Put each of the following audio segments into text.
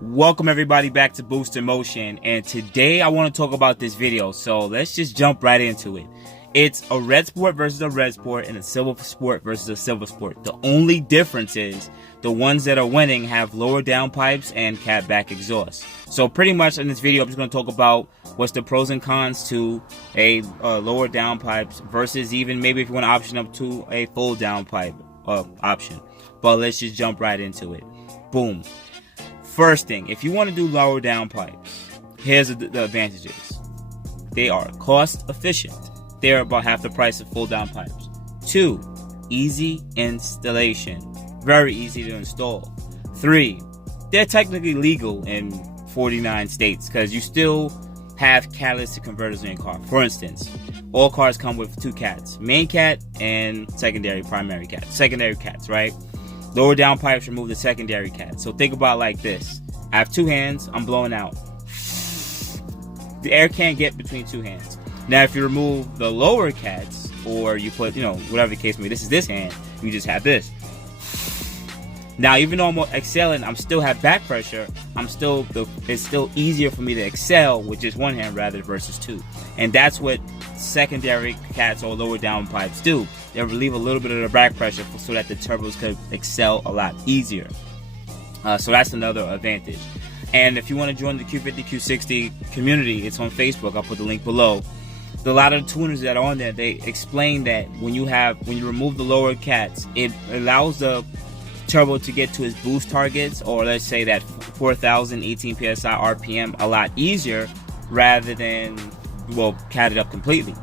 Welcome everybody back to Boost in Motion, and today I want to talk about this video, so let's just jump right into it. It's a red sport versus a red sport and a silver sport versus a silver sport. The only difference is the ones that are winning have lower downpipes and CATBACK exhaust. So pretty much in this video I'm just going to talk about what's the pros and cons to a lower downpipes versus even maybe if you want to option up to a full downpipe option. But let's just jump right into it. Boom. First thing, if you want to do lower downpipes, here's the advantages. They are cost efficient. They're about half the price of full downpipes. 2, easy installation. Very easy to install. 3, they're technically legal in 49 states because you still have catalytic converters in your car. For instance, all cars come with 2 cats, main cat and primary cat. Secondary cats, right? Lower downpipes remove the secondary cat. So think about it like this. I have 2 hands, I'm blowing out. The air can't get between 2 hands. Now if you remove the lower cats, or you put, whatever the case may be, this is this hand, you just have this. Now even though I'm exhaling, I'm still have back pressure, it's still easier for me to exhale with just 1 hand rather versus 2. And that's what secondary cats or lower downpipes do. They relieve a little bit of the back pressure so that the turbos could excel a lot easier. So that's another advantage. And if you want to join the Q50 Q60 community, it's on Facebook. I'll put the link below. A lot of the tuners that are on there, they explain that when you remove the lower cats, it allows the turbo to get to its boost targets, or let's say that 4,000 18 psi RPM a lot easier rather than cat it up completely.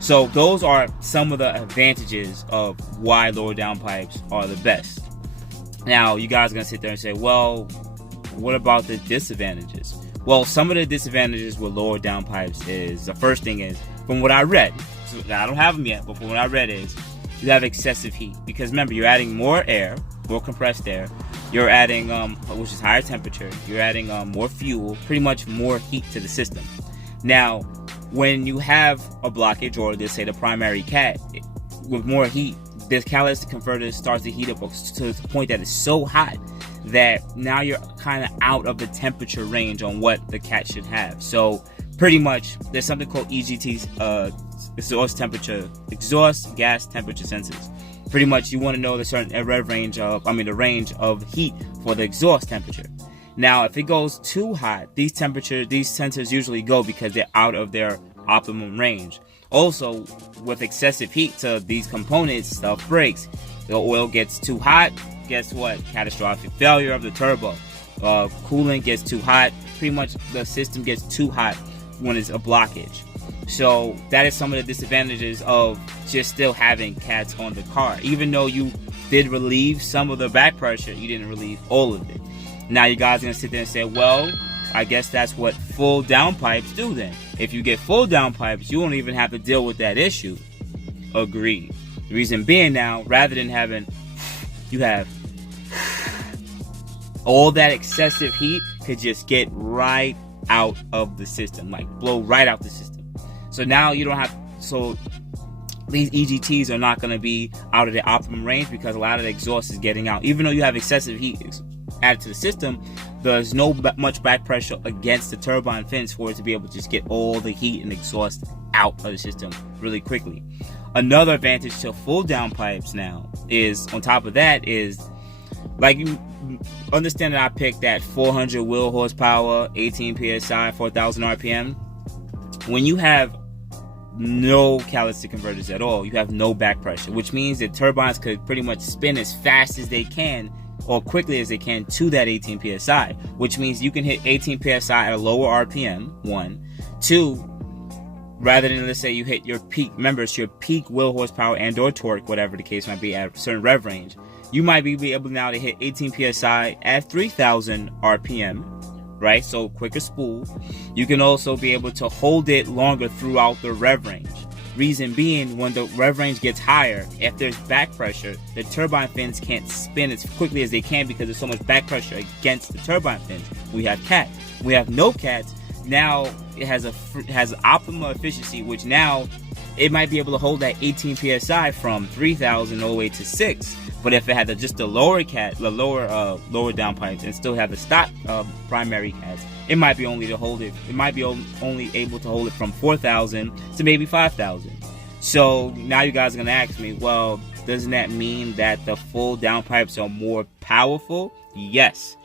So those are some of the advantages of why lower downpipes are the best. Now you guys are gonna sit there and say, well, what about the disadvantages? Well, some of the disadvantages with lower downpipes is, the first thing is, from what I read, so I don't have them yet, but from what I read is, you have excessive heat. Because remember, you're adding more air, more compressed air, you're adding, which is higher temperature, you're adding more fuel, pretty much more heat to the system. Now, when you have a blockage, or let's say the primary cat, with more heat, this catalytic converter starts to heat up to the point that it's so hot that now you're kind of out of the temperature range on what the cat should have. So pretty much there's something called EGT's exhaust gas temperature sensors. Pretty much you want to know the range of heat for the exhaust temperature. Now if it goes too hot, these sensors usually go because they're out of their optimum range. Also, with excessive heat to these components, stuff breaks. The oil gets too hot, guess what? Catastrophic failure of the turbo. Coolant gets too hot, pretty much the system gets too hot when it's a blockage. So that is some of the disadvantages of just still having cats on the car. Even though you did relieve some of the back pressure, you didn't relieve all of it. Now you guys are gonna sit there and say, well, I guess that's what full downpipes do then. If you get full downpipes, you won't even have to deal with that issue. Agreed. The reason being now, rather than having, you have all that excessive heat could just get right out of the system, like blow right out the system. So now you don't have, so these EGTs are not going to be out of the optimum range because a lot of the exhaust is getting out. Even though you have excessive heat added to the system, there's no much back pressure against the turbine fins for it to be able to just get all the heat and exhaust out of the system really quickly. Another advantage to full downpipes now is, on top of that, is like, you understand that I picked that 400 wheel horsepower, 18 psi, 4,000 RPM. When you have no catalytic converters at all, you have no back pressure, which means that turbines could pretty much spin as fast as they can or quickly as they can to that 18 psi, which means you can hit 18 psi at a lower RPM, 1. 2, rather than, let's say you hit your peak, remember it's your peak wheel horsepower and or torque, whatever the case might be, at a certain rev range, you might be able now to hit 18 psi at 3,000 RPM, right? So quicker spool. You can also be able to hold it longer throughout the rev range. Reason being, when the rev range gets higher, if there's back pressure, the turbine fins can't spin as quickly as they can because there's so much back pressure against the turbine fins. We have CAT. We have no CATs. Now it has optimal efficiency, which now it might be able to hold that 18 psi from 3,000 all the way to 6. But if it had just the lower CAT, the lower downpipes, and still have the stock primary CATs, it might be only to hold it. It might be only able to hold it from 4,000 to maybe 5,000. So now you guys are gonna ask me, well, doesn't that mean that the full downpipes are more powerful? Yes.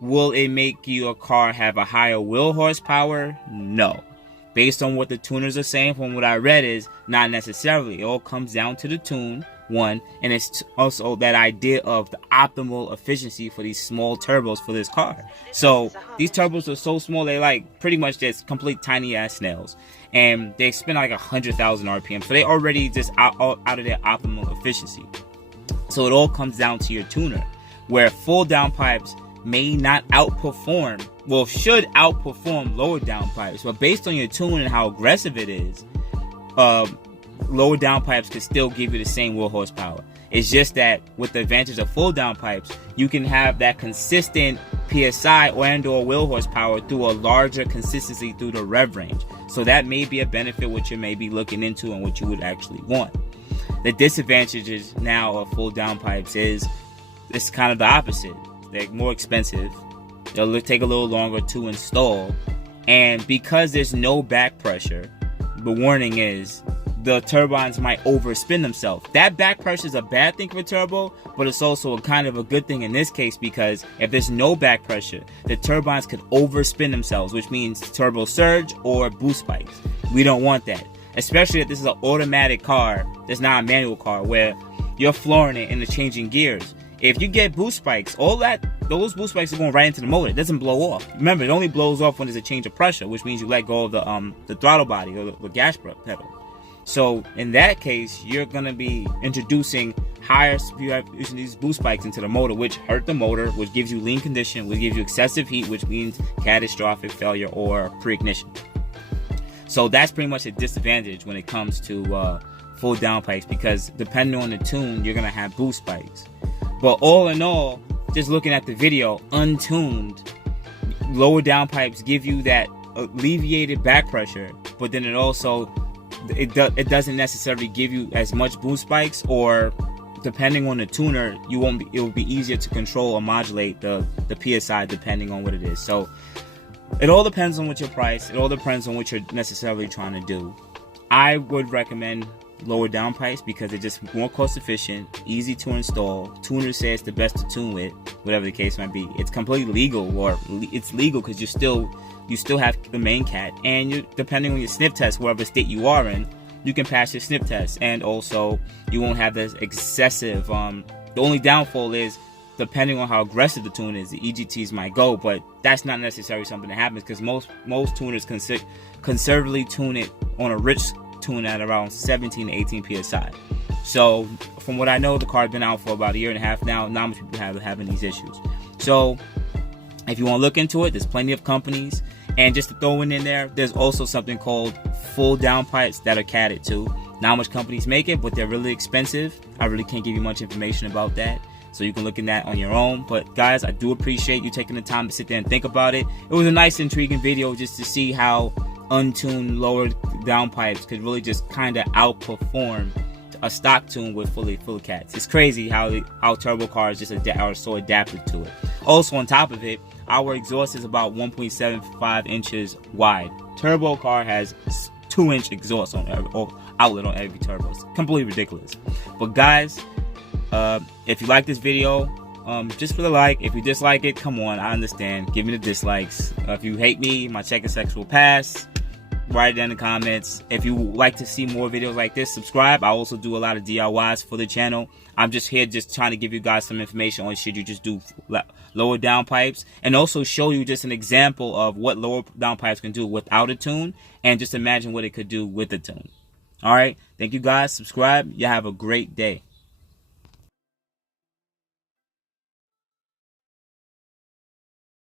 Will it make your car have a higher wheel horsepower? No. Based on what the tuners are saying, from what I read, is not necessarily. It all comes down to the tune, one, and it's also that idea of the optimal efficiency for these small turbos for this car. So these turbos are so small, they like pretty much just complete tiny ass snails, and they spin like 100,000 RPM. So they already just out of their optimal efficiency. So it all comes down to your tuner, where full downpipes may not outperform, well, should outperform lower downpipes, but based on your tune and how aggressive it is, lower downpipes could still give you the same wheel horsepower. It's just that with the advantage of full downpipes, you can have that consistent PSI or wheel horsepower through a larger consistency through the rev range. So that may be a benefit which you may be looking into and what you would actually want. The disadvantages now of full downpipes is it's kind of the opposite. They're more expensive. They'll take a little longer to install. And because there's no back pressure, the warning is the turbines might overspin themselves. That back pressure is a bad thing for a turbo, but it's also a kind of a good thing in this case, because if there's no back pressure, the turbines could overspin themselves, which means turbo surge or boost spikes. We don't want that. Especially if this is an automatic car, that's not a manual car, where you're flooring it and it's changing gears. If you get boost spikes, those boost spikes are going right into the motor. It doesn't blow off. Remember, it only blows off when there's a change of pressure, which means you let go of the throttle body or the gas pedal. So in that case, you're gonna be introducing using these boost spikes into the motor, which hurt the motor, which gives you lean condition, which gives you excessive heat, which means catastrophic failure or pre-ignition. So that's pretty much a disadvantage when it comes to full downpipes, because depending on the tune, you're gonna have boost spikes. But all in all, just looking at the video, untuned, lower downpipes give you that alleviated back pressure, but then it doesn't necessarily give you as much boost spikes, or depending on the tuner, it will be easier to control or modulate the PSI depending on what it is. So it all depends on what your price, it all depends on what you're necessarily trying to do. I would recommend lower downpipes because they're just more cost efficient, easy to install. Tuners say it's the best to tune with, whatever the case might be. It's completely legal, or it's legal because you still have the main CAT, and depending on your sniff test, wherever state you are in, you can pass your sniff test, and also you won't have this excessive. The only downfall is depending on how aggressive the tune is, the EGTs might go, but that's not necessarily something that happens because most tuners conservatively tune it on a rich tune at around 17 to 18 psi. So from what I know, the car's been out for about a year and a half now. Not much people having these issues. So if you want to look into it, there's plenty of companies. And just to throw in there, there's also something called full downpipes that are catted too. Not much companies make it, but they're really expensive. I really can't give you much information about that, so you can look in that on your own. But guys, I do appreciate you taking the time to sit there and think about it. It was a nice, intriguing video just to see how untuned lower downpipes could really just kind of outperform a stock tune with full cats. It's crazy how turbo cars just are so adapted to it. Also, on top of it, our exhaust is about 1.75 inches wide. Turbo car has 2-inch exhaust on outlet on every turbo. It's completely ridiculous. But guys, if you like this video, just for the like. If you dislike it, come on, I understand. Give me the dislikes. If you hate me, my check and sex will pass. Write it down in the comments. If you like to see more videos like this, subscribe. I also do a lot of DIYs for the channel. I'm just here trying to give you guys some information on should you just do lower downpipes, and also show you just an example of what lower downpipes can do without a tune, and just imagine what it could do with a tune. Alright, thank you guys. Subscribe. You have a great day.